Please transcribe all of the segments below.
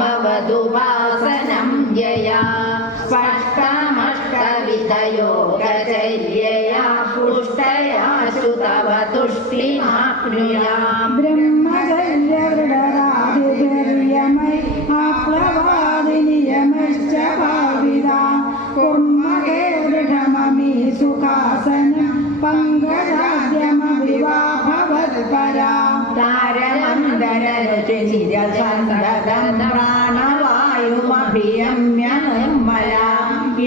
भवदुपासनं यया स्पष्टमष्टविधयोगचर्यया पुष्टया श्रुतव तुष्टिमाप्नुयाम् ब्रह्मचर्यवृढरादिभिर्यमै आप्लवादिनियमश्च भाविदा कुर्महे दृढममी सुखासनं पङ्कजाद्यमविवा भवत्परा तारमन्दररुचिरसन्ददं प्राणवायुमभियम्य निर्मला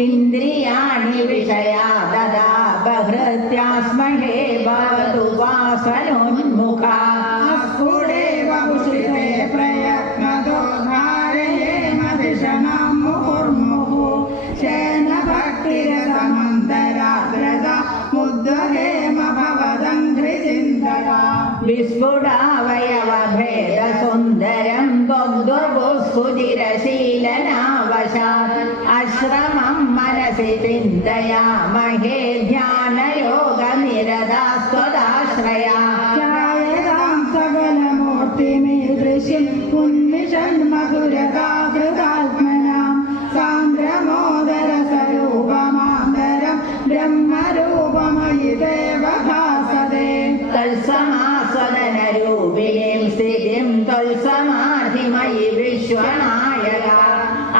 इन्द्रियाणि विषया ददा बहृत्यास्महे भवदुपासनोन्मुखा अस्फुटेव उषिते प्रयत्नतो धारयेम धिषणां मुहुर्मुहुः शेन भक्तिरसमन्तराग्रदा मुद्धरेम भवदङ्घ्रिचिन्तया विस्फुटावयवभेदसुन्दरं बौद्धभुस्फुजिरशीलनावशात् आश्रमं मनसि चिन्तयामहे ध्यानयोगनिरतास्त्वदाश्रया ध्यायतां सकलमूर्तिमीदृशीं उन्मिषन्मधुरगाधृतात्मनां सान्द्रमोदरस्वरूपमादरं ब्रह्मरूपमयि भासते तत्समास्वदनरूपिणीं स्थितिं तत्समाधिमयि विश्वनायका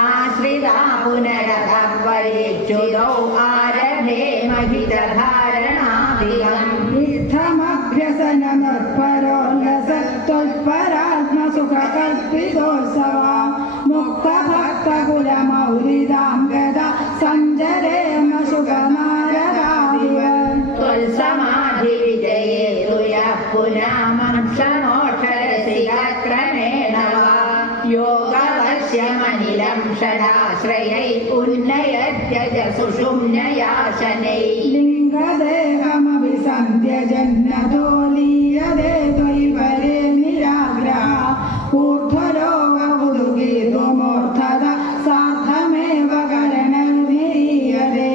आश्रिता पुनरतपरिच्युतौ आरभेम हितधारणादिकम् इत्थमभ्यसनमत्परोल्लस त्वत्परात्मसुखकल्पितोत्सवा मुक्तभक्तकुलमौलिदां गदा सञ्जरेम सुखनारदादिव त्वत्समाधिविजये तु यः पुनामक्षणोक्षरसिकक्रमेण वा योगवश्यमनिलं षडाश्रयै उन्नयत्यज सुषुम्नयाशनैः लिङ्गदेहमभिसन्ध्यजन्नतो लीयते त्वयि परे निराग्रहा ऊर्ध्वलोकमुदुगीतुमूर्धत सार्धमेव करणनिरीयते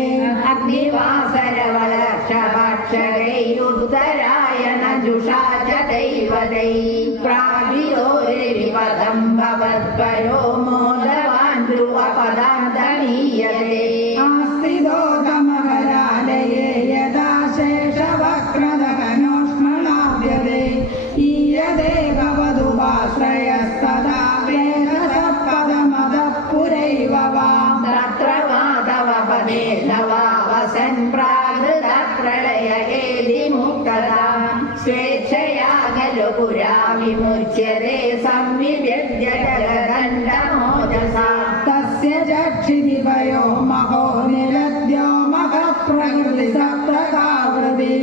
अग्निवासरवलक्षपक्षगैरुत्तरायणजुषा च दैवतैः प्राविरोरिपदं भवत्परो मोदवान् ध्रुवपदान्तमीयते आस्तिदो तमकरालये यदा शेषवक्रदघनोष्मणाभ्यते ईयते भवदुपाश्रयस्तदा वेदसपदमदः पुरैव वा तत्र वा तव पदे तवा वसन् प्राकृतप्रलय एदिमुक्तदा स्वेच्छया खलु पुरा विमुच्यते संविव्यज्य जगदण्डमोजसा तस्य चक्षिदिवयो महो निरद्यो महप्रकृतिसप्तकावृति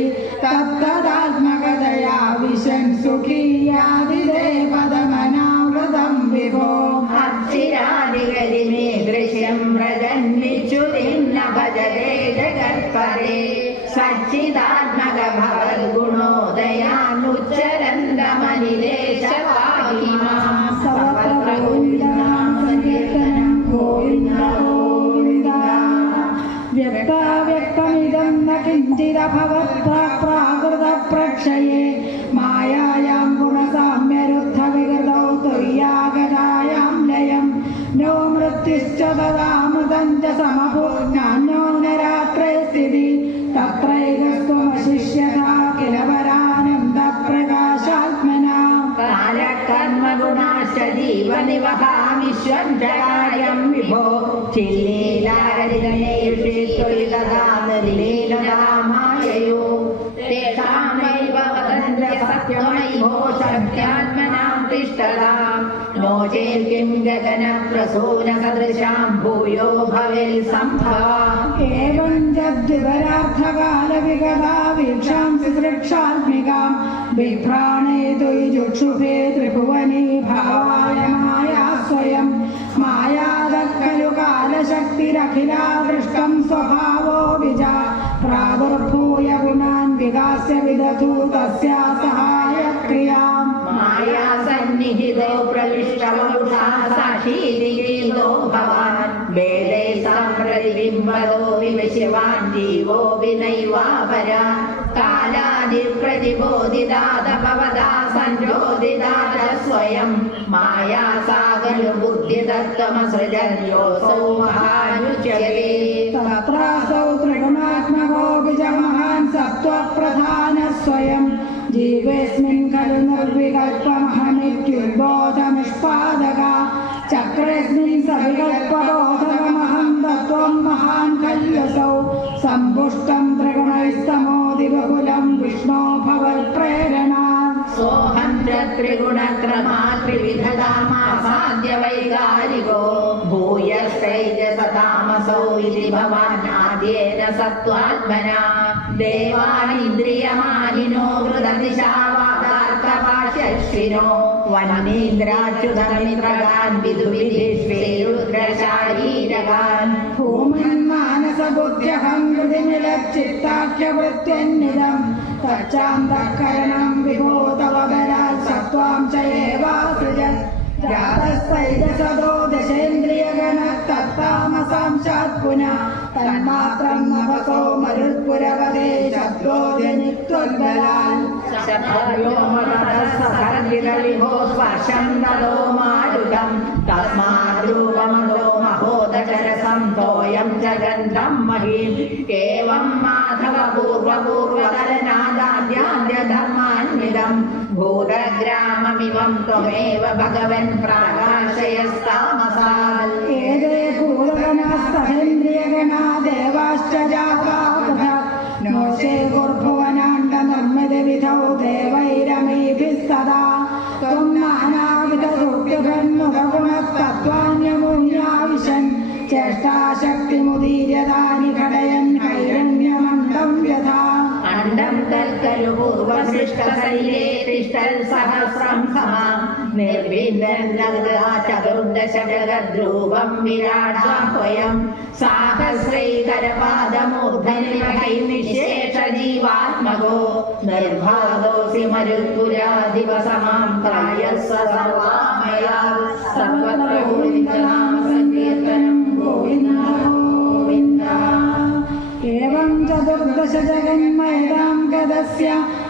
तत्तदात्मकतया विशन् सुखीयादिदेवदमनावृतं विभो अक्षिरादिगलिमे दृश्यं व्रजन्निच्युतिं न भजते जगत्परे सच्चिदात्मक भवद्गुणोदयानुच्चरन्दमनिलेशवाहिमां सर्वत्र गोविन्दनाम संकीर्तनं गोविन्द गोविन्द व्यक्ताव्यक्तमिदं न किञ्चिदभवत्प्राकृतप्रक्षये मायायां गुणसाम्यरुद्धविगतौ त्वय्यागतायां लयं नो मृत्युश्च तदामृतं च समभूज्ञान्यो नरात्रे स्थितिः तत्रैकस्त्वमशिष्यता किल परानन्दप्रकाशात्मना कालकर्मगुणाश्च जीवनिवहामिश्वं जगायं विभो चिल्लीलारदिनेषु त्वयि ददामलीलता माययो तेषामैव वदन्त्य सत्यमयि भो सत्यात्मनां तिष्ठताम् नो चेत् किं गगनप्रसूनसदृशां भूयो भवेत् सम्भवा एवं जद्विपरार्थकालविगता वीक्षांसि दृक्षात्मिकां बिभ्राणे तुयिजुक्षुभे त्रिभुवनी भावाय माया स्वयं मायादः खलु कालशक्तिरखिला दृष्टं स्वभावो विजा प्रादुर्भूय गुणान् विगास्य विदधु तस्या सहायक्रियाम् माया सन्निहितो प्रविष्टवपुषा साक्षीदिगीतो भवान् वेदे साम्प्रतिबिम्बतो विविशिवान् जीवो विनैवापरा कालादिप्रति പ്രതിബോധിതാത ഭവതാ സഞ്ജോതിതാത സ്വയം മായാസാഗലു ബുദ്ധിതത്വമസൃജന്യോസൗ മഹാനുച്യതേ തത്രാസൗ ത്രിഗുണാത്മകോ ബീജമഹാൻ സത്വപ്രധാന സ്വയം ജീവേസ്മിൻ ഖലു നിർവികൽപമഹമിത്യുദ്ബോധനിഷ്പാദക ചക്രേസ്മിൻ സവികൽപബോധകമഹം തത്വം മഹാൻ ഖല്യസൗ സമ്പുഷ്ടം ത്രിഗുണൈസ്തമോതി ബഹുലം വിഷ്ണോ ഭവൽപ്രേരണാത് സോഹം ത്രിഗുണക്രമാ ത്രിവിധതാമാസാദ്യ വൈകാരികോ ഭൂയസ്തൈജസതാമസോ ഇതി ഭവാനാദ്യേന സത്വാത്മനാ ദേവാനിന്ദ്രിയമാനിനോ ഹൃദദിശാവാദാർത്ഥഭാഷ്യശ്വിനോ വനീന്ദ്രാച്യുതമിത്രകാൻ വിദുവിധിഷ്വേരുദ്രശാരീരകാൻ ഭൂമന്മാനസബുദ്ധ്യഹം ഹൃദിനിലച്ചിത്താഖ്യവൃത്യന്നിദം തച്ചാന്തഃകരണം വിഭോ തവ ബലാൽ സത്വാം ചയേവാസൃജത് ജാതസ്തൈജസദോ ദശേന്ദ്രിയഗണ തത്താമസാംശാത് പുനഃ തന്മാത്രം നഭസോ മരുത്പുരവദേ ശബ്ദോജനിത്വദ്ബലാൽ ശബ്ദോമതസഹർജിതവിഭോ സ്പർശം തദോ മാരുതം തസ്മാദ്രൂപമതോ മഹോദശരസം തോയം ജഗന്ധം മഹീം ഏവം മാധവ പൂർവപൂർവകലനാദാദ്യാദ്യധർമാന്വിതം ഭൂതഗ്രാമമിവം ത്വമേവ ഭഗവൻ പ്രാകാശയസ്താമസാൽ ഏതേ ഭൂതഗണാസ്തേന്ദ്രിയഗണാ ദേവാശ്ച ജാതാ നോശേ ഗുർഭുവനാണ്ഡ നിർമ്മിതി വിധൗ ദേവൈരമീഭിസ്തദാ ത്വം നാനാവിധ ചേഷ്ടാശക്തിമുദീര്യതാനി ഘടയൻ ഹൈരണ്യമണ്ഡം വ്യഥാ അണ്ഡം തൽക്കലു പൂർവസൃഷ്ടശരീരേ തിഷ്ഠൽ സഹസ്രം സമാം നിർവിന്ദന്നഗദശജഗദ്രൂപം വിരാടാഹ്വയം സാഹസ്രൈകരപാദമൂർധനിമഹൈർനിശേഷജീവാത്മകോ നിർഭാഗോऽസി മരുത്പുരാദിവസമാം ത്രായസ്സ സർവാമയാ സർവത്ര ഗോവിന്ദനാമ സങ്കീർത്തനം ഗോവിന്ദ ഗോവിന്ദ एवं चतुर्दश जगन्मयदां गदस्य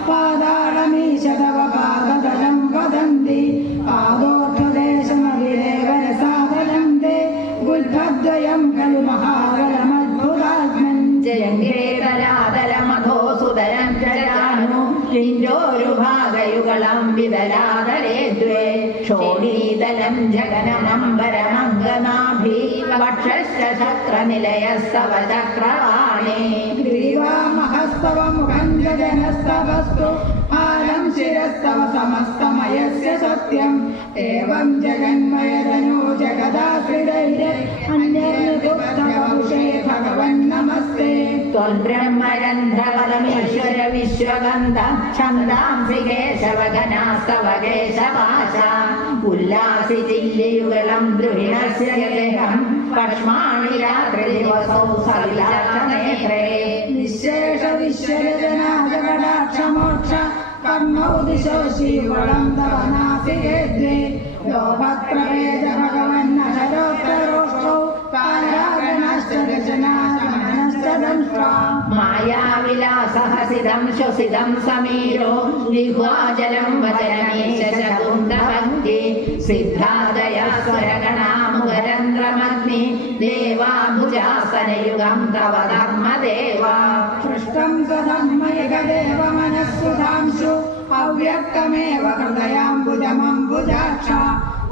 पादाळमीश तव पादतलं वदन्ति पादोऽर्थदेशमभिदेवरसादलं ते बुद्धद्वयं खलु महाबलमद्भुतात्मन् ജയങ്കേതലാതലമധോസുതരം ജയാനു ലിഞ്ചോരുഭാഗയുഗളം വിതലാതലേ ദ്വേ ക്ഷോണീതലം ജഗനമംബരമംഗനാഭി വക്ഷശ്ച ചക്രനിലയസ്തവ ചക്രവാണേ ग्रीवामहस्तव मुखं जगनस्तवस्तु हालं शिरस्तव समस्तमयस्य सत्यम् एवं जगन्मयधनो जगदाश्रितैरे अन्येभुक्तवपुषे भगवन् नमस्ते त्वन्ब्रह्मरन्ध्रपदमीश्वर विश्वगन्ध छन्दांसि केशवगनास्तव केशपाशा उल्लासि चिल्लियुगलं द्रुहिणस्य देहं पक्ष्माणि रात्रिदिवसौ सविलासनेत्रे निःशेष विश्वरचना जगदाक्षमोक्ष कर्मौ दिशो शिवलं तव नासिके द्वे लोभत्रवेद भगवन्नधरोत्तरोष्ठौ कारागणश्च रचनागमनश्च दंष्ट्वा मायाविलासः सिदं श्वसिदं समीरो जिह्वाजलं वचनमीश शकुन्तभक्ति सिद्धादयः स्वरगणामुगरन्ध्रमग्नि देवाभुजासनयुगं तव धर्मदेवा सृष्टं सधर्मयगदेव मनःसुधांशु अव्यक्तमेव हृदयाम्बुजमम्बुजाक्षा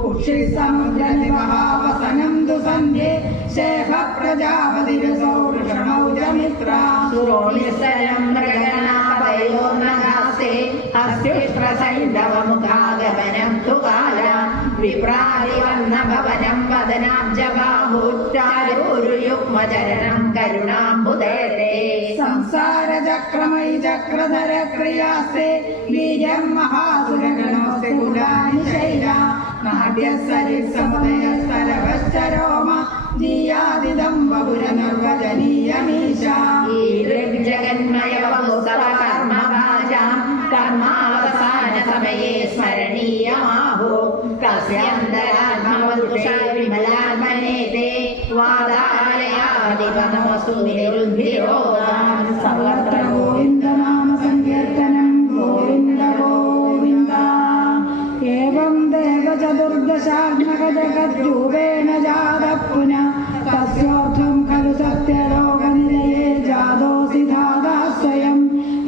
उक्षिसमुद्रनिवहावसनं तु सन्ध्ये शेखप्रजापतिरसौ वृषणौ च मित्रा सुरोणिस्थलं मृगणापयोर्नगास्ते अस्त्युष्प्रसैन्धवमुखागमनं तु काला विप्रादिवर्णभवनं वदनाब्जबाहुच्चारूरुयुग्मचरणं करुणाम्बुदेते संसारचक्रमयि चक्रधर क्रियास्ते बीजं महासुरगणोऽस्ति कुलानि शैला नाट्यसरित्समुदयस्तरवश्च रोम जीयादिदं बहुरनिर्वचनीयमीशा ईदृग्जगन्मयवपुस्तवकर्मभाजां कर्मावसानसमये स्मरणीयमाहो कस्यान्तरात्मवदुषे विमलात्मनेते वादालयादिपनमस्तु निरुद्धिरोधां सर्वत्र गोविन्दनाम सङ्कीर्तनं रूपेण जातः पुनः तस्योऽर्थं खलु सत्यलोकनिलये जातोऽसि धाता स्वयं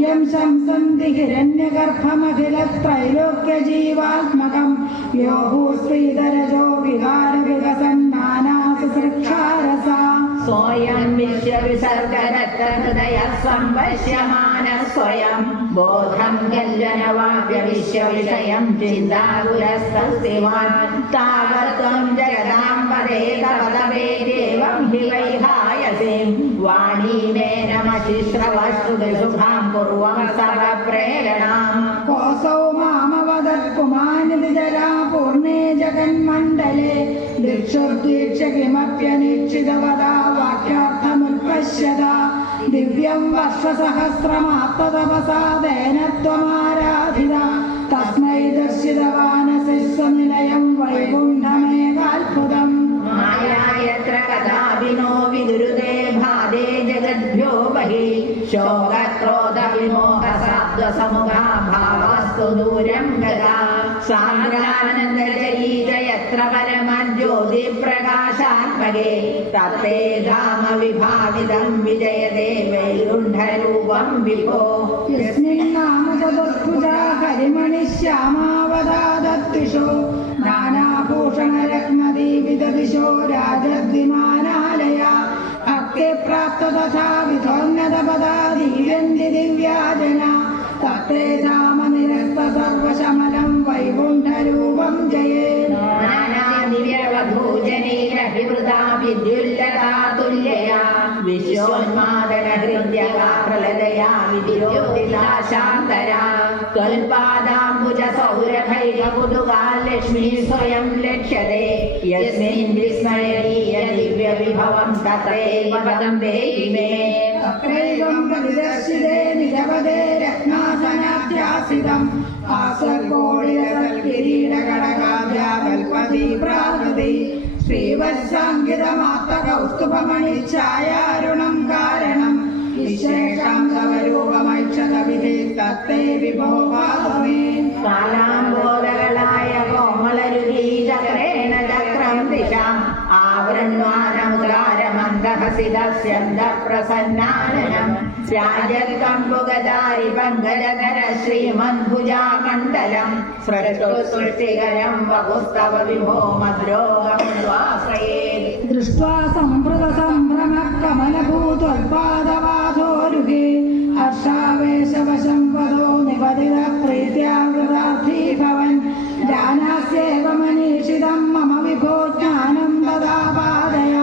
यं शंसन्ति हिरण्यगर्भमखिलत्रैलोक्यजीवात्मकं व्योभूस्त्रीधरजो विहारविकसन्नानासुसृक्षारसा सोऽयं विश्वविसर्गरत्नहृदयः सम्पश्यमानः स्वयं बोधं कल्यनवाप्यविश्वविषयं चिन्ताकुलस्तस्तिवान् तावत्त्वं जगदाम्बरे तव तवेदेवं हि वैहायसीं वाणीमेनमशिश्रवस्तुतिशुभां कुर्वं सव प्रेरणाम् कोऽसौ मामवदत्पुमानिजरा पूर्णे जगन्मण्डले दिक्षुर्दीक्ष्य किमप्यनिश्चितवदा वाक्यार्थमुत्पश्यता दिव्यं वर्षसहस्रमात्ततपसा तेन त्वमाराधिता तस्मै दर्शितवानसि स्वनिलयं वैकुण्ठमेवाद्भुतम् माया यत्र कदाभिनो विदुरुदे भादे जगद्भ्यो बहिः शोकक्रोधविमोहसाद्वसमुखा भावास्तु दूरं गता सान्द्रानन्दजयीत यत्र परमज्योतिप्रकाशात्मके तत्ते धाम विभावितं विजयते वैकुण्ठरूपं विभो यस्मिन्नाम चतुर्भुजा हरिमणिश्यामावदादत्तिषो नानाभूषणरत्नदीपितदिशो राजद्विमानालया भक्ते प्राप्त तथा विधोन्नतपदा दीव्यन्ति दिव्या जना तत्ते धाम निरस्त सर्वशमनं वैकुण्ठरूपं जये दिव्यवधूजनैरभिवृता विद्युल्लता तुल्यया विश्वोन्मादनहृद्यका प्रलदया विधिरोदिता शान्तरा त्वल्पादाम्बुजसौरभैककुतुका लक्ष्मी स्वयं लक्ष्यते यस्मिन् विस्मयनीय दिव्यविभवं तत्रैव पदं देहि मे तत्रैवं प्रतिदर्शिते निजपदे रत्नासनाध्यासितम् आसर्कोडिरसल्किरीटकटकाभ्याकल्पति प्राकृति श्रीवत्साङ्गितमात्तकौस्तुभमणिच्छायारुणं कारणम् विशेषं तवरूपमैक्षतविधे तत्ते विभो पावमे कालाम्बोदरलाय कोमलरुचिचक्रेण चक्रं दिशाम् आवृण्वानमुद्रारमन्दहसितस्यन्दप्रसन्नाननम् राजत्कम्बुगदारि पङ्कजधर श्रीमद्भुजामण्डलम् सृष्टिकरं वपुस्तव विभो मद्रोगमुद्वाश्रये दृष्ट्वा सम्भ्रमः कमलभूतोत्पादवाधोरुहे हर्षावेशवशं वदो निपतितः प्रीत्या कृतार्थी भवन् जानास्येव मनीषितं मम विभो ज्ञानं तदा पादय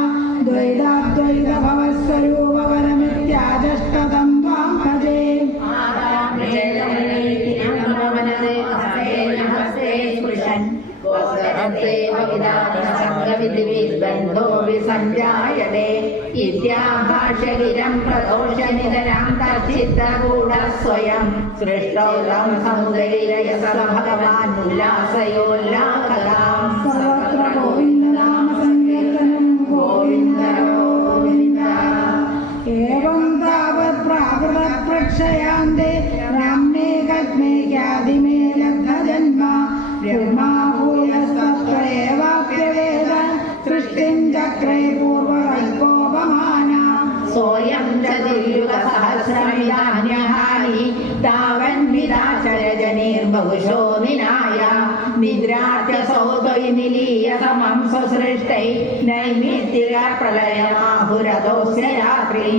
द्वैताद्वैतभवस्वरूपवरमित्याजष्टतं त्वां भजे संगविद्विद्बन्धो विसञ्जायते इत्याभाष्यगिरं प्रदोषनिधनं तच्चित्तगूढः स्वयं सृष्टौ तं समुदैरयस भगवान् उल्लासयोल्लाखलाम् सर्वत्र गोविन्दनाम संकीर्तनं गोविन्द गोविन्द एवं तावत् प्राकृतप्रक्षयान्ते ब्राह्मे कस्मे ख्यातिमे लब्धजन्म ब्रह्मा भूयस्तत्र एवाप्यवेद सृष्टिं चक्रे पूर्वकल्पोपमाना सोऽयं चतुर्युगसहस्रमिदान्यहानि तावन्विदाचरजनिर्बहुशो निनाय निद्रात्यसौ द्वैमिलीय समं स्वसृष्टै नैमित्तिकप्रलयमाहुरतोऽस्य रात्रि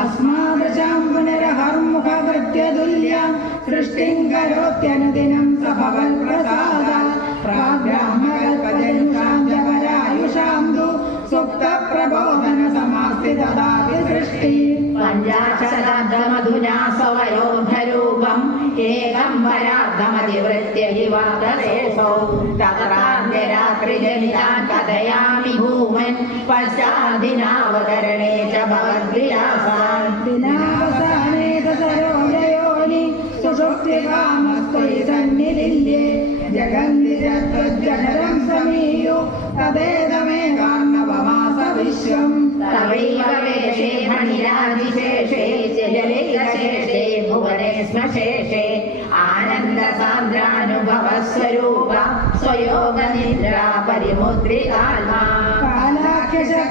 अस्मादृशां पुनरहर्मुखकृत्य तुल्य सृष्टिं करोत्यनुदिनं स भवत्प्रसाद प्राग्ब्राह्मकल्पजनुषां जपरायुषां तु सुप्तप्रबोधनसमास्ति तदापि सृष्टि पञ्चाशदाब्दमधुना स्ववयोधरूपम् एकं परार्धमतिवृत्य हि वातसेसौ तत्रान्त्यरात्रिजनितान् कथयामि भूमन् पश्चादिनावतरणे च भवद्विलासान् दिनावसाने तसरोजयोनि सुषुप्तिकामस्त्वयि सन्निधिल्ये जगन्निजत्वज्जठरं समीयो तदेदमेकान्नवमास विश्वम् तवैव वेशे फणिराजिशेषे जलेशेषे भुवने स्मशेषे आनन्दसान्द्रानुभवस्वरूप स्वयोगनिद्रा परिमुद्रितात्मा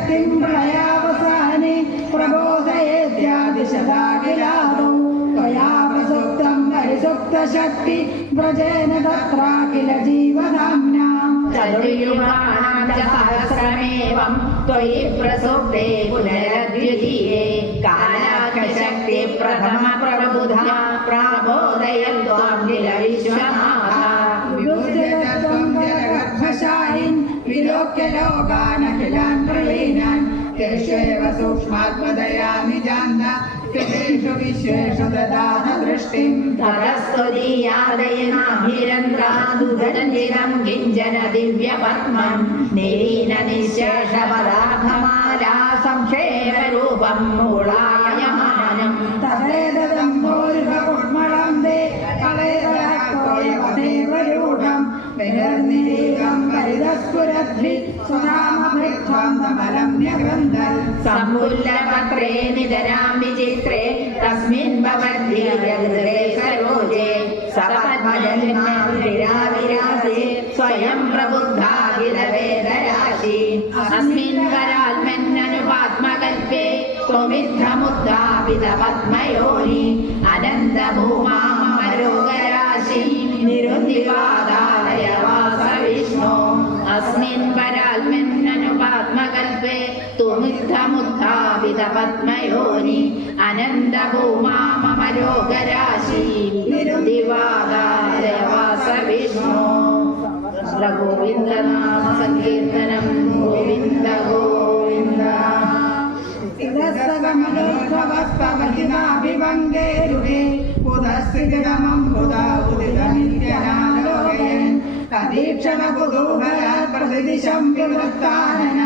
ശക്തിം പ്രളയാവസാനെ പ്രബോധയേത്യാദിശതാഖിലാദോ त्वया प्रसुप्तं परिसुप्तशक्ति व्रजेन तत्राखिल जीवधाम्ना चतुर्युगाणां च सहस्रमेवं त्वयि प्रसुप्ते पुनरद्वितीये कालाख्यशक्ति प्रथम प्रबुधा प्रबोधयन् त्वां किल विश्वनाथा विबुध्यतत्त्वं जलगर्भशायिन् विलोक्य लोकानखिलान् प्रलीनान् तेष्वेव सूक्ष्मात्मदया निजान्त कृतेषु विश्वेषु ददाह दृष्टिम् ततस्तुदीयादयनाभिरन्ध्रादुदञ्जिरं किञ्चन दिव्यपद्मं निरीननिःशेषपदार्थमाला संक्षेपरूपं मूलायमानम् तदेतदम्भोरुहकुड्मलं ते कलेवरक्तोयवदेवरूढम् विनिर्निरीगं परिदस्फुरद्भि सुनामभृत्वान्तमरम्यग्रन्थल् सम्मुल्लपत्रे नितरां विचित्रे तस्मिन् भवद्भिः जगृते सरोजे सपद्मजन्माविराविरासे स्वयं प्रबुद्धा किल वेदराशि अस्मिन् कराल्मन्ननुपात्मकल्पे त्वमित्थमुत्थापितपद्मयोनि अनन्तभूमामरोगराशि निरुद्धिवादालय वास विष्णो अस्मिन् पराल्मन्ननुपात्मकल्पे त्वमित्थमुत्थापितपद्मयोनि अनन्तभूमामरोगराशि निरुद्धिवादालय वास विष्णो गोविन्द नाम संकीर्तनं गोविन्द गोविन्द भिवङ्गेरुहे उदस्थितमं बुधा उदितमित्यनालोकयन् तदीक्षणकुतूहलात् प्रतिदिशं विवृत्तानन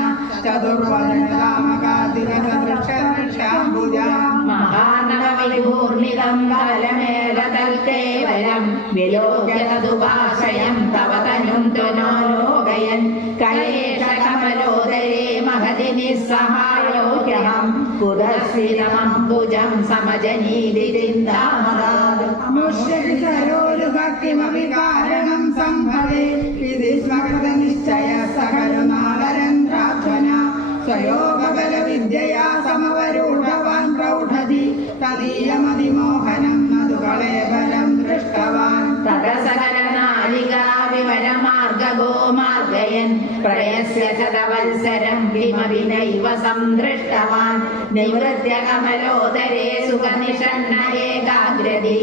चतुर्वदनकामकादिरसदृक्षाम्बुजा महानवविभूर्णितं कालमेलतल्केवलं विलोक्य तदुपाश्रयं तव तनुं त्वनोलोकयन् कलेश कमलोदरे महति निस्सहायोऽहं कुतस्थितमम्बुजं समजनीति चिन्तामदात् मुष्यति सरोरुह किमपि कारणं सम्भवे इति स्मकृतनिश्चय सकलु नालरन्ध्राध्वना स्वयोगबलविद्यया समवरूढवान् प्रौढति तदीयमतिमोहनं नदु कलेबलं दृष्टवान् तदसकलनालिका विवरमार्गगो मार्गयन् प्रयस्य शतवत्सरं किमपि नैव सन्दृष्टवान् निवृत्य कमलोदरे सुखनिषण्णयेकाग्रति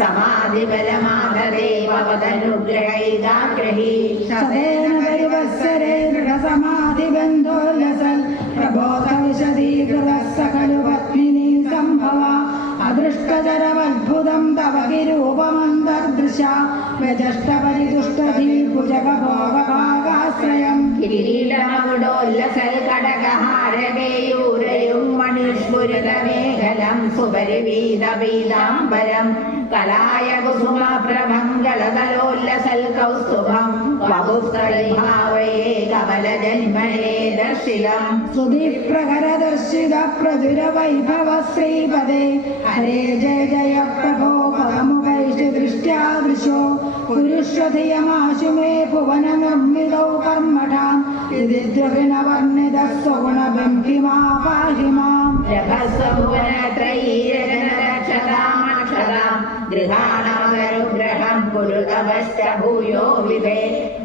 समाधिबलमागते भवदनुग्रहैकाग्रही शतेन परिवत्सरे दृढसमाधिबन्धोल्लसन् प्रबोधविशदीकृतः सकलु पद्मिनी सम्भवा अदृष्टचरमद्भुतं तव किरूपमन्तर्दृशा व्यजष्टपरिदुष्टधी भुजगभोगभागाश्रयम् किरीटमकुडोल्लसल्कटकहारकेयूरयुं मणिस्फुरितमेखलं सुपरिवीतपीताम्बरं कलाय कुसुमप्रभङ्गलतलोल्लसल्कौस्तुभं वपुस्तळे भावये कमलजन्मने दर्शिलम् सुदीप्रकरदर्शितप्रचुरवैभव श्रीपदे हरे जय जय प्रभो पदमुपैषि दृष्ट्या दृशो पुरुष्वधियमाशु मे भुवननिर्मितौ कर्मठाम् इति द्रविणवर्णितः स्वगुणबिम्बिमा पाहि माम् रभस्वभुवनत्रयीरजनरक्षतामक्षतां गृहाणामनुग्रहं कुरु तवश्च भूयो विभे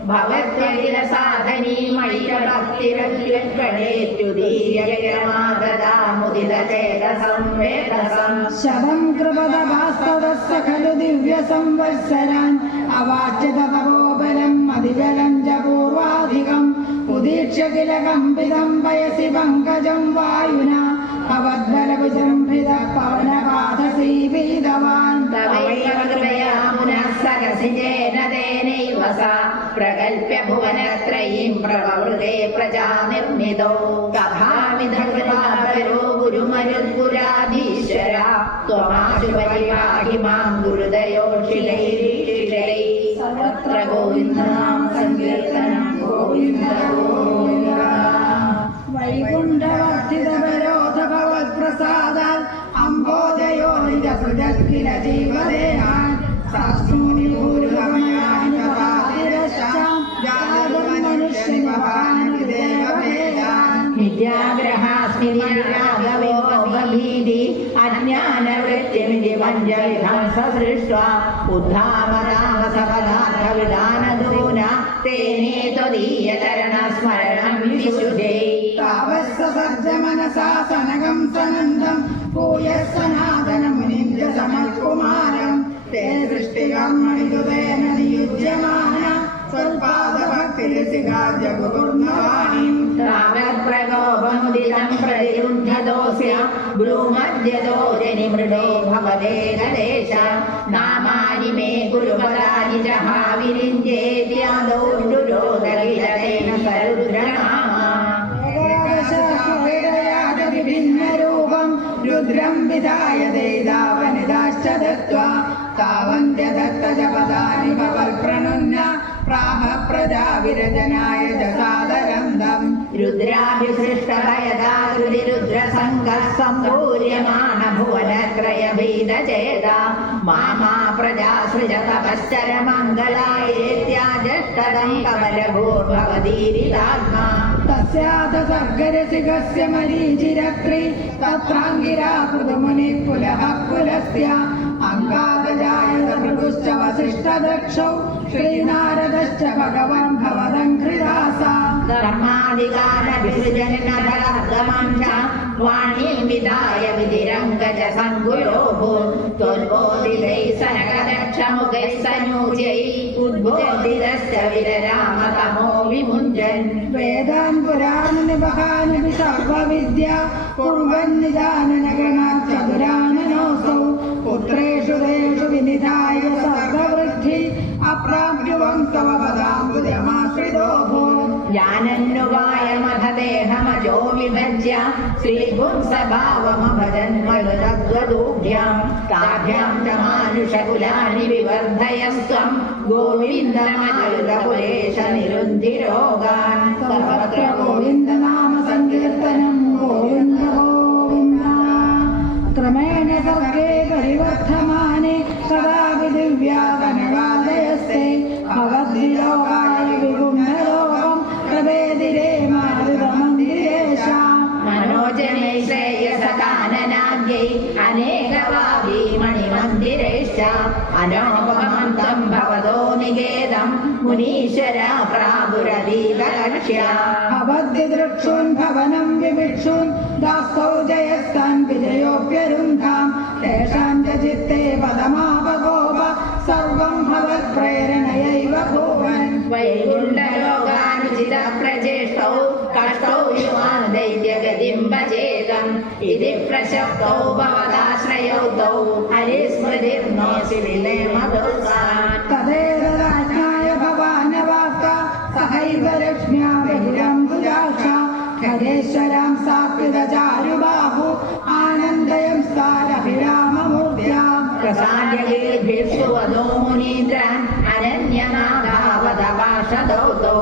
भवत्यखिलसाधनी मय्यभक्तिरव्यङ्कणेत्युदीर्यमागदामुदितचेतसं शतं कृपदभास्ततः खलु दिव्यसंवत्सरान् अवाच्य तपोबलम् अधिजलं च पूर्वाधिकम् उदीक्ष्य किल कम्पितं पयसि पङ्कजं वायुना भवद्बलविजृम्भितः पवनपादसीपीतवान् तवैव कृपया पुनः सकसिजेन तेनैव सा प्रकल्प्य भुवनत्रयीं प्रववृते प्रजानिर्मितो तथाविधकृपापरो गुरुमरुद्गुराधीश्वर त्वमाशु परिपाहि मां गुरुदयोर्षिलैरीशिलैः सर्वत्र गोविन्दनाम संकीर्तनं गोविन्द गोविन्द वैकुण्ठवर्धितपरोध भवत्प्रसादात् अम्भोजयोनिजसृजत् किल जीवदेहान् सास्मूनि पूर्वमयानि तवातिरश्चाम् जातुमनुष्यनिमहान् विदेवभेदान् വിദ്യാഗ്രഹാസ്മിരാഗവോപഭീതി അജ്ഞാനവൃത്തിമിതി പഞ്ചവിധം സസൃഷ്ട്വാ ഉദ്ധാമതാമസപദാർത്ഥവിധാനദൂന തേനേ ത്വദീയചരണസ്മരണം വിശുദ്ധേ താവസ്സസർജ മനസാ സനകം സനന്ദം ഭൂയഃ സനാതനമുനിം സമൽകുമാരം തേ സൃഷ്ടികർമ്മണി തുതേന നിയുജ്യമാന സ്വൽപാദഭക്തിരസികാജഗുർണവാണിം താവത്പ്രകോപമുദിതം പ്രതിരുദ്ധദോസ്യ ബ്രൂമദ്യതോ ജനിമൃഡോ ഭവദേകദേശ നാമാനി മേ ഗുരുപദാനി ജഹാവിരിഞ്ജേത്യാദോ രുരോദകിലതേന സരുദ്രനാമ വിഭിന്നരൂപം രുദ്രം വിധായ ദേദാവനിദാശ്ച ദത്വാ താവന്ത്യദത്ത ജപദാനി ഭവൽപ്രണുന്ന പ്രാഹ പ്രജാവിരജനായ ജസാദരം ദം രുദ്രാഭിസൃഷ്ടഭയദാകൃതിരുദ്രസംഗഃ സംഭൂര്യമാണ ഭുവനത്രയഭീതചേത മാമാ പ്രജാസൃജ തപശ്ചര മംഗളായേത്യാജഷ്ടദം കമലഭൂർഭവതീരിതാത്മാ തസ്യാത സർഗരസികസ്യ മരീചിരത്രി തത്രാംഗിരാ പൃഥുമുനി പുലഃ പുലസ്യ അംഗാദജായത ഭൃഗുശ്ച വസിഷ്ഠദക്ഷൗ ശ്രീനാരദശ്ച ഭഗവാൻ ഭവദംഘ്രിദാസ ധർമാധികാരവിസൃജനധർഗമംശ വാണീം വിദായ വിധിരംഗജ സങ്കുലോഭൂ ത്വൽബോധിതൈ സനകദക്ഷമുഖൈ സനൂജ്യൈ ഉദ്ബോധിതശ്ച വിരരാമ തമോ വിമുഞ്ജൻ വേദാൻ പുരാണ നിബഹാനപി സർവവിദ്യ കുർവന്നിദാനനഗണാത് ചതുരാനനോസൗ പുത്രേഷു തേഷു വിനിധായ സർവവൃദ്ധി അപ്രാപ്യുവം തവ പദാംബുജമാശ്രിതോ ഭൂത് ജ്ഞാനന്നുപായമധദേഹമജോ വിഭജ്യ ശ്രീപുംസഭാവമഭജന്മരുതദ്വദൂഭ്യാം താഭ്യാം ച മാനുഷകുലാനി വിവർധയസ്ത്വം ഗോവിന്ദമരുതപുരേശ നിരുന്ധിരോഗാൻ സർവത്ര ഗോവിന്ദനാമ സങ്കീർത്തനം ഗോവിന്ദ ഗോവിന്ദ ക്രമേണ സർഗേ പരിവർദ്ധമാനെ കഥാപി ദിവ്യാകനകാലയസ്തേ ഭവദ്വിലോകായ വിഗുണലോകം പ്രവേദിരേ മാരുതമന്ദിരേശ മനോജനൈ ശ്രേയസകാനനാദ്യൈ അനേകവാദീ മണിമന്ദിരേശ്ച അനോപമന്തം ഭവതോ നികേതം മുനീശ്വര പ്രാപുരതീതലക്ഷ്യ ഭവദ്വിദൃക്ഷൂൻ ഭവനം വിവിക്ഷൂൻ ദാസ്തൗ ജയസ്താൻ വിജയോപ്യരുന്ധാം തേഷാം ച ചിത്തേ പദമാപഗോപ സർവം ഭവത്പ്രേരണയൈവ ഭൂവൻ വൈകുണ്ഠലോകാനുചിത പ്രചേഷ്ടൗ കഷ്ടൗ യുവാൻ ദൈത്യഗതിം ഭജേതം ഇതി പ്രശസ്തൗ ഭവദാശ്രയൗ തൗ ഹരിസ്മൃതിർനോസി വിലേമദോസാൻ തദേതദാജ്ഞായ ഭവാനവാക്ക സഹൈവ ലക്ഷ്മ്യാ ബഹിരംബുജാക്ഷ ഖഗേശ്വരാം സാത്വികചാരുബാഹു ആനന്ദയം സ്ഥാരഭിരാമമൂർധ്യാം പ്രസാദ്യഗിരിഭിർസുവദോ മുനീന്ദ്രൻ അനന്യനാഥാവതഭാഷതൗ തൗ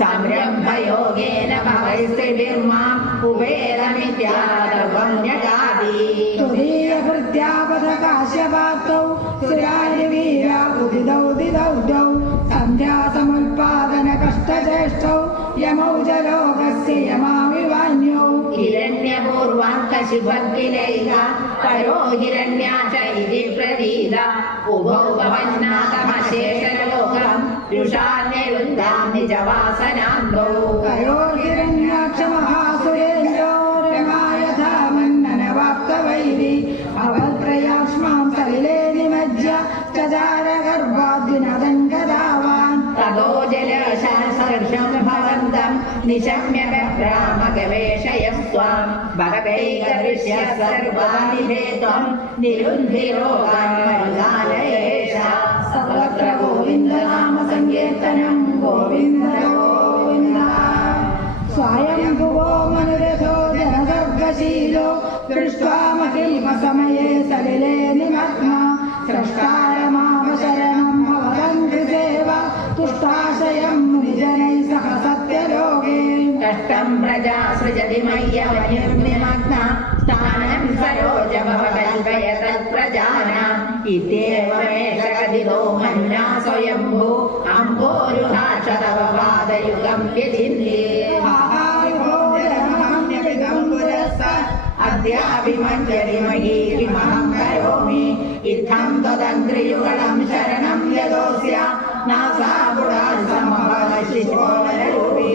സംരംഭയോഗേന ഭവൈസ്ത്രിഭിർമാം ഉപേതമിത്യാദർവം ന്യഗാദി തുരീയഭൃത്യാപദകാശ്യപാത്തൗ സുരാരിവീരാ ഉദിതൗ ദിതൗ ദ്വൗ സന്ധ്യാസമുൽപാദന കഷ്ടചേഷ്ടൗ യമൗ ച ലോകസ്യ യമാവിവാന്യൗ ഹിരണ്യപൂർവാങ്കശിഭക്കിലൈക പരോ ഹിരണ്യാ ച ഇതി പ്രതീത ഉഭൗ ഭവന്നാദമശേഷലോകം രുഷാന്യരുന്ധാം നിജവാസനാന്തൗ കയോ ഹിരണ്യാക്ഷ മഹാസുരേന്ദ്രോ രമായ ധാമന്നനവാപ്തവൈരി ഭവത്രയാക്ഷ്മാം സലിലേ നിമജ്യ ചചാര ഗർഭാദ്വിനദംഗതാവാൻ തതോ ജലശാസർഷം ഭവന്തം നിശമ്യ ബഭ്രാമ ഗവേഷയം സ്വാം ഭഗവൈകദൃശ്യ സർവാനിധേ ത്വം നിരുന്ധിരോഗാൻ മരുദാലയേഷ സർവത്ര ഗോവിന്ദനാമ സങ്കീർത്തനം ഗോവിന്ദ ഗോവിന്ദ സ്വയംഭുവോ മനുരഥോ ജനസർഗശീലോ ദൃഷ്ട്വാ മഹിമസമയേ സലിലേ നിമഗ്ന സ്രഷ്ടാരമാവശരണം ഭവതംഘ്രിസേവ തുഷ്ടാശയം മുനിജനൈ സഹ സത്യലോകേ കഷ്ടം പ്രജാ സൃജതി മയ്യവനിർനിമഗ്ന സ്ഥാനം സരോജ ഭവകൽപയ തത്പ്രജാനാം ഇത്യേവമേഷ കഥിതോ മന്യാ സ്വയംഭൂ അംബോരുഹാക്ഷ തവ പാദയുഗം വ്യചിന്യേ സന്ധ്യാഭിമഞ്ജരി മഹീമഹം കരോമി ഇത്തം തദന്ത്രിയുഗളം ശരണം യദോസ്യ നാസാപുടാൽ സമഭവശിശോരൂപി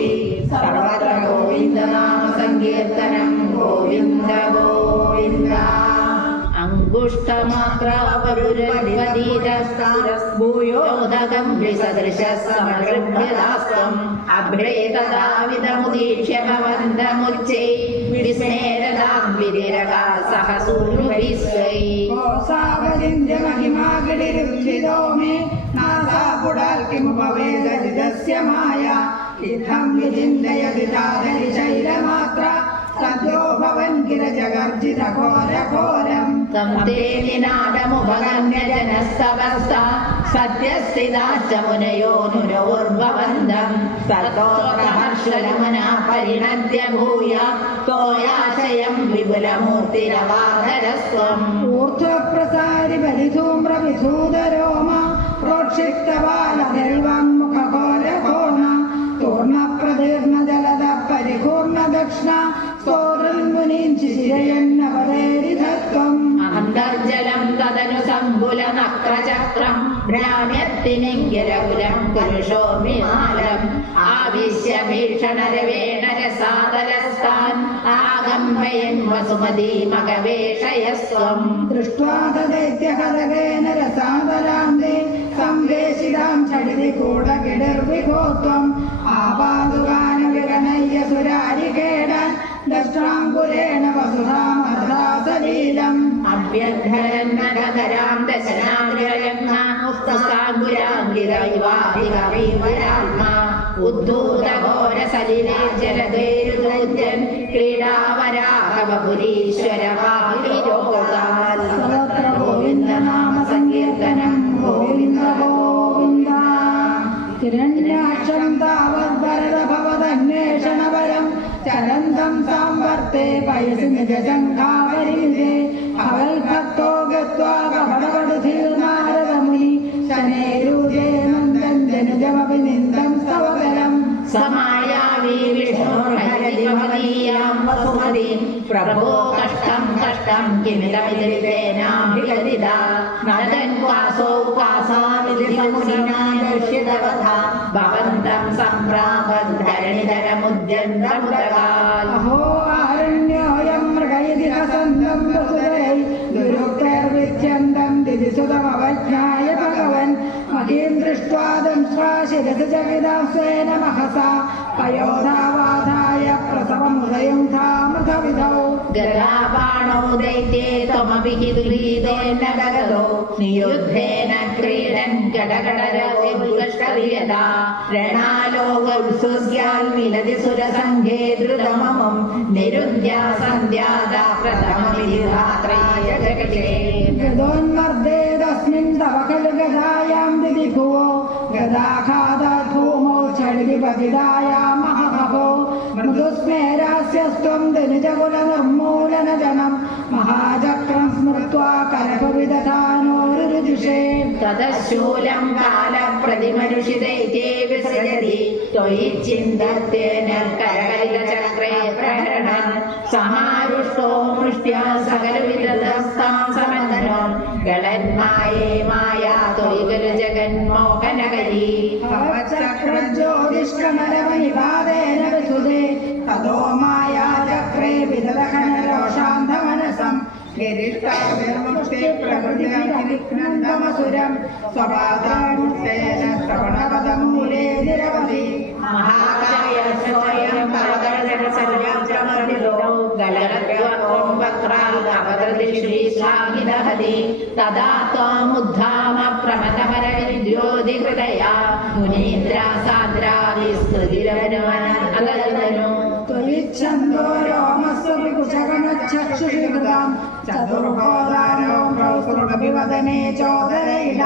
സർവത്ര ഗോവിന്ദനാമ സങ്കീർത്തനം ഗോവിന്ദ ഗോവിന്ദ അങ്കുഷ്ടമാത്രാപരുരധിപതീരസ്താരസ്ഭൂയോദകം വിസദൃശസമൃഭ്യദാസ്ത്വം അഭ്രേതദാവിദമുദീക്ഷ്യ ഭവന്തമുച്ചൈ വിസ്മേരദാം വിരിരകാ സഹസൂനുഭിസ്വൈ കോസാവലിന്ദ്രമഹിമാഗിരിരുദ്ധിതോ മേ നാസാപുടാൽ കിമുപവേദജിതസ്യ മായ ഇത്തം വിചിന്തയതി താദരി ശൈലമാത്ര സദ്യോ ഭവൻ ഗിരജഗർജിതഘോരഘോരം തം തേ നിനാദമുപഗമ്യജനസ്തവസ്ത സത്യസ്ഥിതാശ്ച മുനയോ നുരോർഭവന്തം തത്തോഹർഷലമനാ പരിണദ്യ ഭൂയ തോയാശയം വിപുലമൂർത്തിരവാധരസ്വം ഊർധ്വപ്രസാരി ബലിധൂമ്രവിധൂതരോമ പ്രോക്ഷിക്തവാലധരിവാങ്മുഖഘോരഘോണ തൂർണപ്രതീർണ ജലദ പരിപൂർണ ദക്ഷിണ സ്തോത്രമുനീഞ്ചിരയന്നവതേരിധത്വം അന്തർജലം തദനു സങ്കുലനക്രചക്രം ഭ്രാമ്യത്തിനിങ്കിരകുലം പുരുഷോമിമാലം ആവിശ്യ ഭീഷണരവേണ രസാതലസ്ഥാൻ ആഗംഭയൻ വസുമതീമകവേഷയസ്വം ദൃഷ്ട്വാ തദൈത്യഹതകേന രസാതലാന്തേ സംവേശിതാം ചടിതി കൂടകിടിർവിഭോത്വം ആപാതുകാനവിഗണയ്യ സുരാരികേടാൻ ദഷ്ടാംകുലേന വസുധാമധാസലീലം അഭ്യന്ധരന്നഗതരാം ദശനാഗ്രയജ്ഞാസ്താംഗുരാംഗിരൈവാധികവൈവരാത്മാ ഉദ്ധൂതഘോരസലിലേ ജലധേരുദോദ്യൻ ക്രീഡാവരാഹവപുരീശ്വരവാഹിരോഗാൽ സർവത്ര ഗോവിന്ദനാമ സങ്കീർത്തനം ഗോവിന്ദ ഗോവിന്ദ ഹിരണ്യാക്ഷം താവദ്വരദ ഭവതന്വേഷണപരം ചരന്തം സാംവർത്തേ പയസി നിജസംഘാവരിതേ ഭവൽഭക്തോ ഗത്വാ കപടപടുധീർനാരദമുനി ശനേരൂജേ നന്ദൻ ജനുജമപി നിന്ദം സ്തവകരം സമായാവി വിഷ്ണുർഹരതി ഭവതീയാം വസുമതീം പ്രഭോ കഷ്ടം കഷ്ടം കിമിതമിതിരിതേനാഭിഗതിതാ നദൻ വാസോ വാസാമിതി മുനിനാ ദർശിതവഥാ ഭവന്തം സംപ്രാപദ്ധരണിധരമുദ്യന്തമുദകാൽ അഹോ ആരണ്യോയം മൃഗയതി ഹസന്തം വസുരൈ ദുരുക്തൈർവിദ്യന്തം ദിദിസുതമവജ്ഞായ ഭഗവൻ മഹീം ദൃഷ്ട്വാ ദംഷ്ട്വാ ശിരസി ജഗിതാം സ്വേന മഹസാ പയോധാവാധായ പ്രസവമുദയം ധാമൃതവിധൗ ഗദാബാണോ ദൈത്യേ ത്വമപി ഹി ദുരീതേന ഗഗതോ നിയുദ്ധേന ക്രീഡൻ ഗടഗടരതിർഗഷ്ടറിയതാ രണാലോകൗത്സുസ്യാൽ മിലതി സുരസംഘേ ധൃതമമം നിരുദ്ധ്യാ സന്ധ്യാദാ പ്രഥമവിധിധാത്രായ ജഗതേ ഗതോന്മർദ്ദേ തസ്മിൻ തവ ഖലു ഗദായാം ദിതി ഭുവോ ഗദാഘാതാത് ഭൂമോ ചടിതി പതിതായാമഹോ മൃദുസ്മേരാസ്യസ്ത്വം ധനുജകുലനിർമൂലനജനം മഹാചക്രം സ്മൃത്വാ കരപവിദധാനോരുരുജുഷേ തതശൂലം കാലപ്രതിമനുഷിതൈത്യേ വിസൃജതി ത്വയി ചിന്തത്തേന കരകലിതചക്രേ പ്രഹരണൻ സമാരുഷ്ടോ മുഷ്ട്യാ സകലവിദധസ്താം സമന്ദനോ ഗളന്മായേ മായാ ത്വയി ഖലു ജഗന്മോഹനകരീ ഭവചക്രജ്യോതിഷ്കമലമണിപാദേന വിസുതേ തതോ മായാ ചക്രേ വിദധനരോഷാന്ധമനസം ഗരിഷ്ഠാമുഷ്ടി പ്രകൃതിനന്ദമസുരം സ്വപാദാമുഷ്ടേന ശ്രവണപദമൂലേ നിരവധി മഹാകായ സ്വയം പരദർശനസര്യാചമർദിതോ ഗലരത്വം വക്രാഗപദൃശ്രീശ്ലാഘിതഹതി തദാ ത്വാമുദ്ധാമ പ്രമഥപരവിദ്യോധിഹൃദയാ മുനീന്ദ്രാ സാന്ദ്രാ വിസ്മൃതിരവനുവനഗതനു ത്വയിച്ഛന്തോ രോമസ്വപി കുശകണചക്ഷുഷികൃതാം ചതുർഹോദാരോ പ്രൗസ്തൃകവിവദനേ ചോദരയില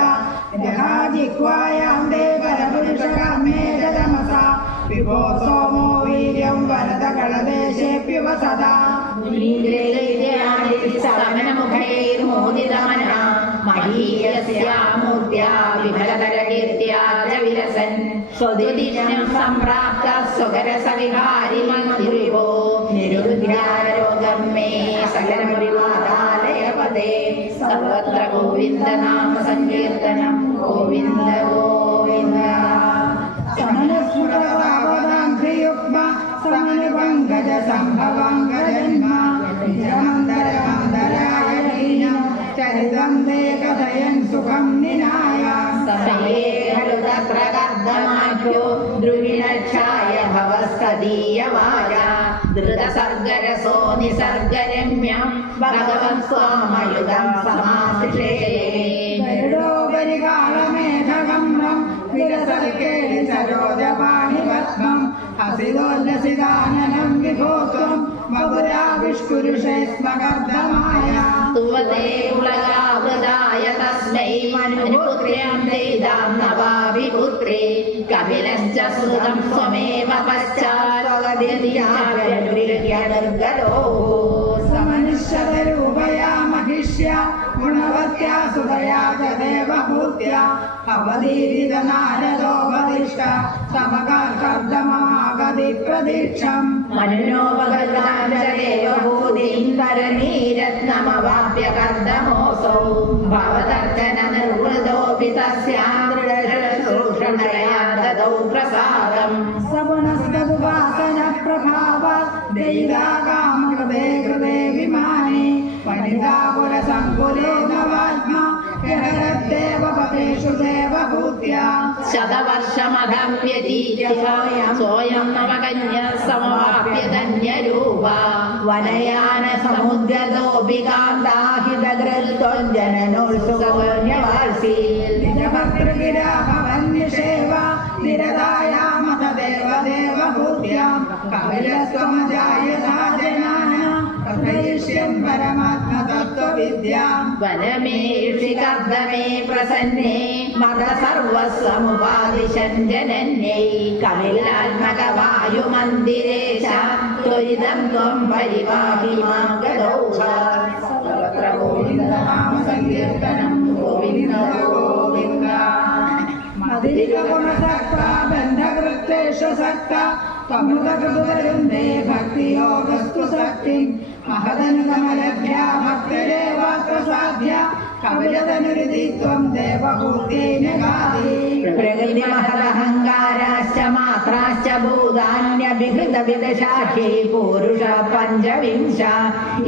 ജഹാജിഹ്വായാം ദേവരപുരുഷകാമേ ജതമസാ വിഭോ സോമോ വീര്യം വരദകളദേശേപ്യുവസദാ മുഖൈർമോദിതമനാ മഹീയസ്യാമൂർത്യാ വിമലതരകീർത്യാ ച വിലസൻ സ്വദിനം സംപ്രാപ്ത സ്വകരസവിഹാരി മന്ദിരിവോ നിരുദ്ധ്യാരോഗം मे सकलमविवादालयपदे सर्वत्र गोविन्दनामसङ्कीर्तनं गोविन्द गोविन्द समनस्मृतभावदाङ्घ्रियुग्म समनिपङ्कजसम्भवाङ्गजन्म निजमन्दरमन्दरायणीनं चरितं ते कथयन् सुखं निनाय समये खलु तत्र कर्दमाख्यो द्रुहिणच्छाय भवस्तदीयवाचा धृतसर्गरसो निसर्गरम्यं भगवन् स्वामयुगं समाश्रिषे गरुडोपरिकालमेघगम्रं विरसर्केलि सरोजपाणिपद्मं हसितोल्लसिताननं विभोत्वं मधुराविष्कुरुषे स्म कर्दमाय तुवते उलगावृताय तस्मै मनुपुत्र्यां देदां नवाभिपुत्रे कपिलश्च सुतं स्वमेव पश्चात्गतिर्गलो समनिश्चतरूपया महिष्या गुणवत्या सुतया च देवभूत्या अवधीरितनारदोपदिष्ट समकर्दममागति प्रदीक्षम् मनुनोपगतां च देवभूतिं धरणीरत्नमवाप्य कर्दमोऽसौ भवदर्चन निर्वृतोऽपि तस्यां दृढशोषणया ददौ प्रसादम् स पुनस्तदुपासन प्रभावात् दैदाकामकृते कृते विमाने वनितापुरसङ्कुले नवात्मा जगद्देवपतेषु देवभूत्या शतवर्षमधव्यतीत्य सोऽयं नवकन्या समवाप्य धन्यरूपा वनयानसमुद्रतोऽपि कान्ताहितकृत्वञ्जननोत्सुकवर्ण्यवासी निजभर्तृगिरा भवन्यसेवा निरदायामथ देवदेवभूत्या कपिलस्त्वमजायथा जनाना कथयिष्यन् परमात्मतत्त्वविद्यां वनमेषि कर्दमे प्रसन्ने मद सर्वस्वमुपादिशन् जनन्यै कपिलात्मकवायुमन्दिरे च त्वरितं त्वं परिपाहि मां गदौघा सर्वत्र गोविन्दनामसङ्कीर्तनं गोविन्द गोविन्द मदिरिकगुणसक्ता बन्धकृत्तेषु सक्ता त्वमुदकृतवृन्दे भक्तियोगस्तु शक्तिं महदनुगमलभ्या भक्तिरेवात्रसाध्या कपिलतनुरिति त्वं देवभूत्यै गादि प्रकृतिमहदहङ्काराश्च मात्राश्च भूतान्यभिहृतविदशाखी पुरुष पञ्चविंश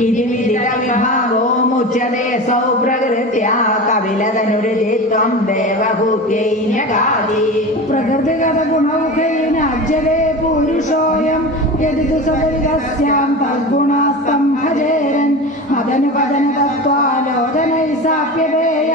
इति विदितविभागो मुच्यते सौ प्रकृत्या कपिलतनुरिति त्वं देवभूत्यै न्यगादि प्रकृतिगतगुणौखेन अज्यते पुरुषोऽयं यदि तु सदरितस्यां तद्गुणास्तं भजेरन् मदनुपदनतत्त्वालोचनैः साप्यतेय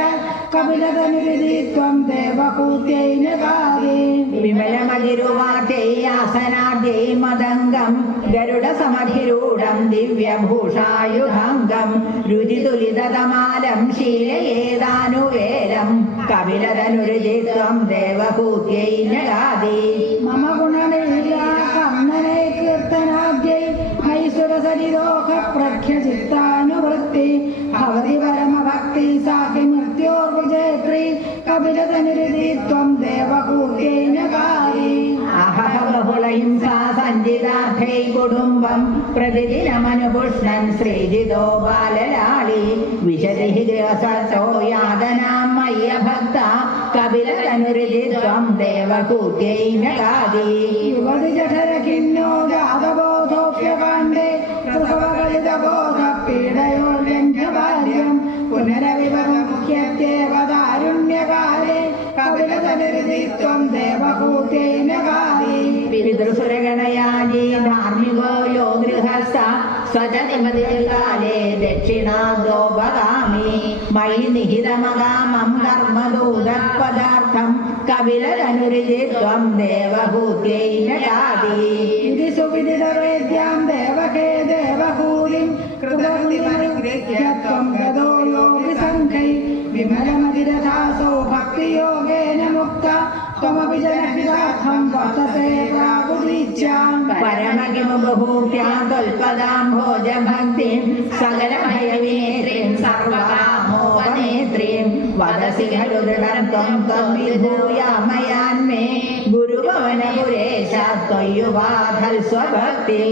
कपिलतनुरिति त्वं देवभूत्यै न्यगादि विमलमधिरुवात्यै आसनाद्यै मदङ्गं गरुडसमधिरूढं दिव्यभूषायुधाङ्गं रुचितुलिततमालं शीलयेदानुवेलं कपिलतनुरिति त्वं देवभूत्यै न्यगादि मम गुणनीला कम्नने कीर्तनाद्यै मैसुरसरिदोषप्रख्यचित्तानुवृत्ति भवति परमभक्ति साखि मृत्योर्विजेत्री कपिलतनुरिति त्वं देवभूत्यै न्यगादि अहह बहुलहिंसा सञ्जितार्थै कुटुम्बं प्रतिदिनमनुपुष्णन् श्रीजितो बाललाळी विशतिः गृहसतो यातनां मय्यभक्ता कपिलतनुरिति त्वं देवभूत्यै न्यगादि युवति जठरखिन्नो जातबोधोऽप्यकाण्डे प्रसवकलितबोधपीडयोर्यञ्जबाल्यं पुनरविवरमुह्यत्येव दारुण्यकाले कपिलतनुरिति त्वं देवभूत्यै न्यगादि पितृसुरगणयाजी धार्मिको यो गृहस्थ स्वजनिपतिकाले दक्षिणादोपगामी मयि निहितमगामं कर्मदूतपदार्थं कपिलतनुरिति त्वं देवभूत्यै न्यगादि इति सुविदितवेद्यां देवके देवभूरिं कृतकृतिमनुगृह्य त्वं गदो योगिसङ्घै विमलमतिरथासो भक्तियोगेन मुक्ता त्वमपि जनहितार्थं वर्तते प्रागुदीच्यां परमकिमुपभूत्या त्वल्पदाम्भोजभक्तिं सकलमयविनेत्रीं सर्वकामोपनेत्रीं वदसि खलु दृढं त्वं त्वं विभूयामयान्मे गुरुभवनपुरेश त्वय्युपाधल् स्वभक्तिं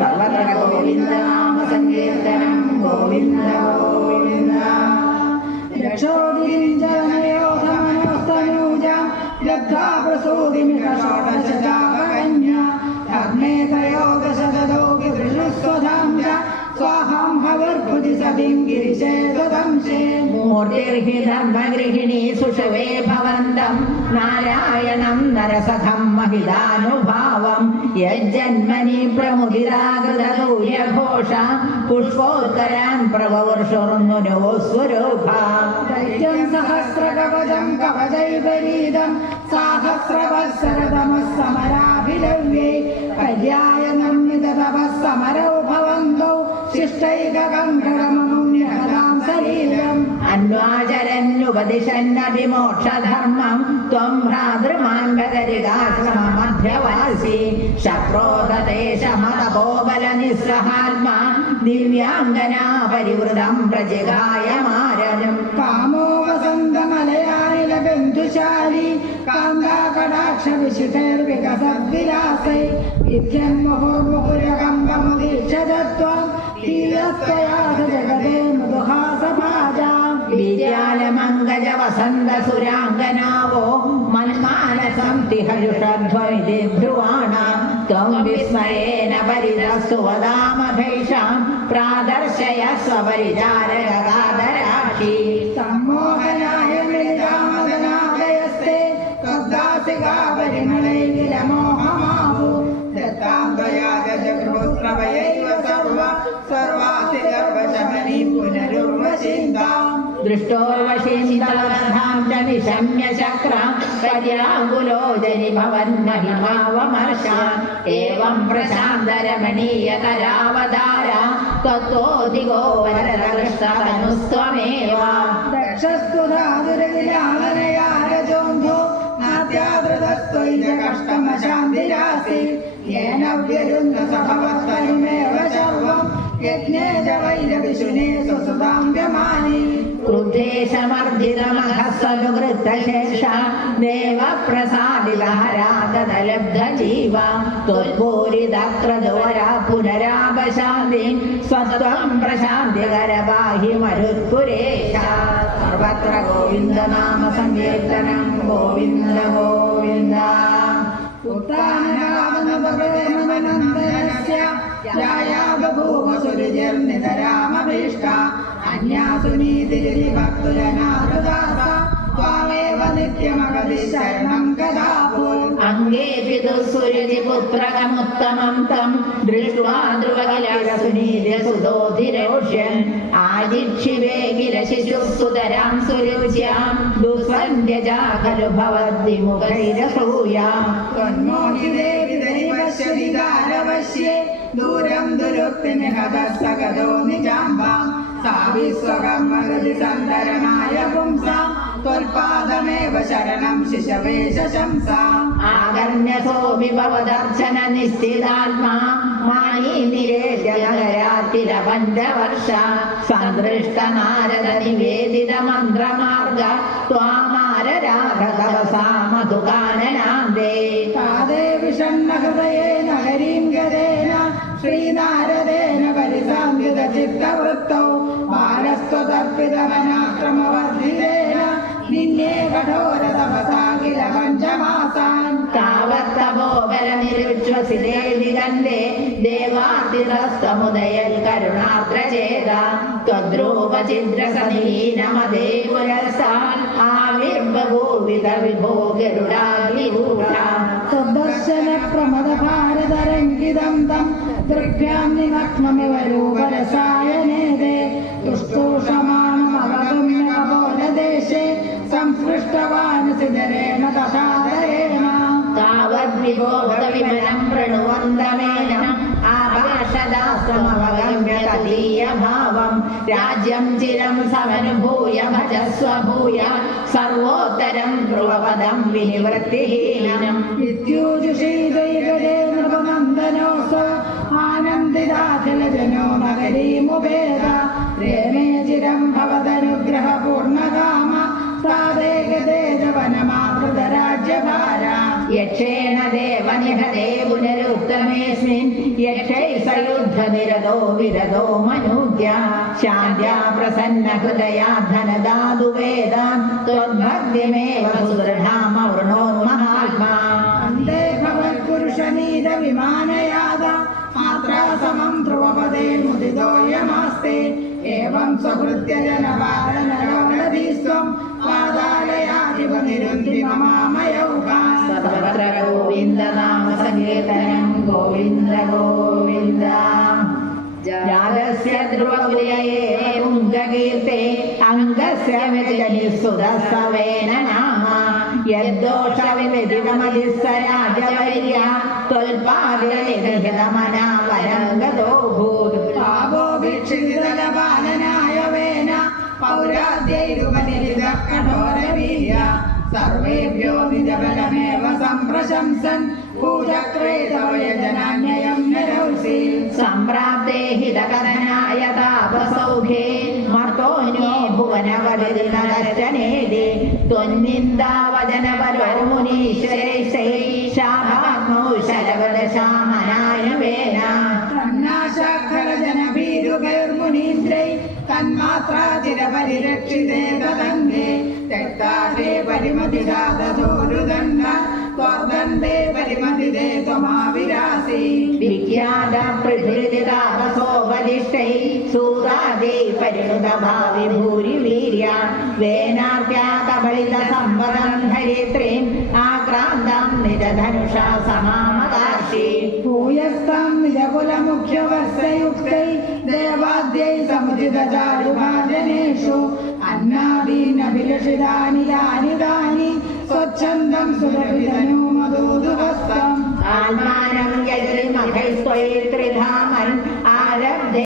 सर्वत्र गोविन्दनामसङ्कीर्तनं ഗോവിന്ദ ഗോവിന്ദ. രക്ഷോദിരിഞ്ചനയോധമനോസ്തനൂജ ലബ്ധാപ്രസൂതിമിഹ ഷോഡശജാപകന്യാ ധർമ്മേ തയോദശതോ വിവൃഷുസ്വധാം ച സ്വാഹാം ഹവർഭുജി സതിം ഗിരിശേതദംശേ. മൂർത്തിർഹി ധർമ്മഗൃഹിണീ സുഷവേ ഭവന്തം നാരായണം നരസഖം മഹിതാനുഭാവം യജ്ജന്മനി പ്രമുദിരാകൃതൂര്യഘോഷ പുഷ്പോത്തരാൻ പ്രവവർഷുർന്നുനോ സ്വരൂപ. ദൈത്യം സഹസ്രകവചം കവചൈപരീതം സാഹസ്രവത്സരതമഃ സമരാഭിലവ്യേ പര്യായ നിർമ്മിത തപഃ സമരൗ ഭവന്തൗ ശിഷ്ടൈകകണ്ഠകമമുന്യഹതാം സലീലം. അന്വാചരന്യുപദിശന്നഭിമോക്ഷധർമ്മം ത്വം ഭ്രാതൃമാൻഗരികാശ്രമമധ്യവാസി ശക്രോദദേശമതപോബലനിസ്സഹാത്മാ ദിവ്യാംഗനാ പരിവൃതം പ്രജിഗായമാരണം. കാമോ വസന്തമലയാനിലബന്ധുശാലി കാന്താകടാക്ഷവിശിഖൈർവികസദ്വിലാസൈ വിദ്യം മുഹുർമുഹുരകമ്പമുദീക്ഷതത്വം ധീരസ്ത്വയാഥ ജഗതേ മൃദുഹാസഭാജാ. വീര്യാലമംഗജ വസന്ത സുരാംഗനാവോ മന്മാനസം തിഹരുഷധ്വമിതി ധ്രുവാണ ത്വം വിസ്മയേന പരിതസ്തു വദാമഭൈഷാം പ്രാദർശയ സ്വപരിചാരകാദരാക്ഷി. സമ്മോഹനായ മിളിതാമദനാദയസ്തേ തദ്ദാസികാ പരിമളൈകില മോഹമാവു ദത്താന്തയാ ജഗൃഹസ്രവയൈവ സർവാസി ഗർവശമനി പുനരുർവശിന്താം. ദൃഷ്ടോർവശീന്ദാം ച നിശമ്യ ശക്രാം പര്യാങ്കുലോചനി ഭവന്മഹിമാവമർശാൻ ഏവം പ്രശാന്തരമണീയകരാവതാര തത്വോധികോ വരദകൃഷ്ണതനുസ്ത്വമേവ. ദക്ഷസ്തു ധാതുരവിലാളനയാരജോന്ധോ നാദ്യാദൃതസ്ത്വൈജ കഷ്ടമശാന്തിരാസി യേന വ്യരുന്ന സഭവത്തനുമേവ സർവം യജ്ഞേ ച വൈരവിശുനേ സ്വസുതാം വ്യമാനി. ക്രുദ്ധേശമർജിതമഹസ്വനുവൃത്തശേഷ ദേവപ്രസാദിതഹരാഗതലബ്ധജീവ ത്വൽപൂരിതക്രദോരാ പുനരാപശാന്തി സ്വത്വം പ്രശാന്തികരപാഹി മരുത്പുരേശ. സർവത്ര ഗോവിന്ദനാമ സങ്കീർത്തനം ഗോവിന്ദ ഗോവിന്ദ. ഉത്ഥാനകാമനന്ദനസ്യ യായാ ബഭൂവ സുരുചിർനിതരാമഭീഷ്ട അന്യാസു നീതിരിഭക്തുരനാഥദാസ ത്വാമേവ നിത്യമഗതി ശരണം കദാപു. അംഗേപിതുസുരുചി പുത്രകമുത്തമം തം ദൃഷ്ട്വാ ധ്രുവകിലസുനീര്യസുതോധിരോഷ്യൻ ആജിക്ഷിവേ കില ശിശുസുതരാം സുരുച്യാം ദുസ്വന്ധ്യജാ ഖലു ഭവദ്വിമുഖൈരസൂയാം. ത്വന്മോഹിതേ വിദരിപശ്യതിദാരവശ്യേ ദൂരം ദുരുക്തിനിഹതസ്സഗതോ നിജാംബാം സാ വിശ്വകർമ്മഗതി സന്തരണായ പുംസാം ത്വൽപാദമേവ ശരണം ശിശവേ ശംസാം. ആകർണ്യസോപി ഭവദർശന നിശ്ചിതാത്മാ മായീ നിരേദ്യനഗരാത്തില പഞ്ചവർഷ സന്ദൃഷ്ട നാരദ നിവേദിത മന്ത്രമാർഗ ത്വാമാരരാധതവസാ മധുകാനനാന്തേ. പാദേ വിഷണ്ണഹൃദയേന ഹരിം ഗതേന ശ്രീനാരദേന പരിസാന്വിത ചിത്തവൃത്തൗ ബാലസ്ത്വതർപ്പിതമനാക്രമവർദ്ധിതേന നിന്നെ കഠോര തപസാ കില പഞ്ചമാസാൻ. താവത്തപോബലനിരുച്ഛ്വസിതേ നികണ്ഠേ ദേവാതിരസ്തമുദയൽ കരുണാർദ്രചേത ത്വദ്രൂപചിദ്രസനീനമദേ പുരസാൻ ആവിർബഭൂവിത വിഭോ ഗരുഡാഭിരൂഢ. ത്വദ്ദർശന പ്രമദ ഭാരതരംഗിതം തം ദൃഭ്യാം നിമഗ്നമിവ രൂപരസായനേതേ തുഷ്ടൂഷമാണമവഗമ്യ കപോലദേശേ സംസ്പൃഷ്ടവാനസിതരേണ തഥാദരേണ. താവദ്വിബോധവിമലം പ്രണുവന്തമേനം ആകാശദാസ്തമവഗമ്യ തദീയഭാവം രാജ്യം ചിരം സമനുഭൂയ ഭജസ്വ ഭൂയ സർവോത്തരം ധ്രുവപദം വിനിവൃത്തിഹീനം. വിദ്യൂജുഷീദൈകടേ നൃപനന്ദനോസോ ആനന്ദിതാഖിലജനോ നഗരീമുപേത രേമേ ചിരം ഭവദനുഗ്രഹപൂർണകാമ സാദേകതേജവനമാകൃതരാജ്യഭാര. യക്ഷ യക്ഷേണ ദേവനിഹതേ പുനരുത്തമേസ്മിൻ യക്ഷൈ സയുദ്ധനിരതോ വിരതോ മനൂജ്യ ശാന്ത്യാ പ്രസന്ന ഹൃദയാ ധനദാതു വേദാൻ ത്വദ്ഭക്തിമേവ സുദൃഢാമവൃണോ മഹാത്മാ വന്ദേ ഭവത്പുരുഷനീത വിമാനയാത മാത്രാ സമം ധ്രുവപദേ മുദിതോയമാസ്തേ ഏവം സ്വകൃത്യ ജനപാലനരോഗധീസ്ത്വം പാതാലയാധിപ നിരുന്തി മമാമയൗകാൻ സർവത്ര ഗോവിന്ദ നാമ സങ്കീർത്തനം ഗോവിന്ദ ഗോവിന്ദ ജാതസ്യ ധ്രുവപുരയേ പുംഗകീർത്തെ അംഗസ്യ വ്യജനിസുതസ്സവേന നാമ യദ്ദോഷവിദിതമതിസ്സരാജവൈര്യ ത്വൽപാദനിഹിതമനാവരംഗതോ ഭൂത് പാപോ വീക്ഷിതലപാലനായ വേന പൗരാദ്യൈരുപനിരിത കഠോരവീര്യ സർവേഭ്യോ നിജബലമേവ സംപ്രശംസൻ പൂജക്രേതോയജനാന്യയം നരൗസി സംപ്രാപ്തേ ഹിതകഥനായ താപസൗഖ്യേ മർത്തോന്യോ ഭുവനവതിർനരശ്ചനേതി ത്വന്നിന്ദാവചനപരോ മുനീശ്വരൈസ്തൈ ശാഭാഗ്നോ ശരവദശാമനായ വേന തന്നാശാഖരജനഭീരുകൈർമുനീന്ദ്രൈ തന്മാത്രാ ചിരപരിരക്ഷിതേ തദംഗേ തെക്താദേ പരിമതിദാതോരുദണ്ഡ ത്വദണ്ഡേ പരിമതിദേ ത്വമാവിരാസി വിഖ്യാത പൃഥിവിദിതാപസോപദിഷ്ടൈ സൂതാദേ പരിണുതഭാവി ഭൂരി വീര്യ വേനാർക്യാ കബളിത സമ്പദം ധരിത്രീം ആക്രാന്തം നിജധനുഷാ സമാമകാർഷി ഭൂയസ്താം നിജകുലമുഖ്യവത്സയുക്തൈ ദേവാദ്യൈ സമുചിതചാരുഭാജനേഷു അന്നാദീനഭിലഷിതാനി യാനി താനി സ്വച്ഛന്തം സുരഭിതനു മധൂതുഹസ്തം ആത്മാനം യജരിമഖൈസ്ത്വൈ ത്രിധാമൻ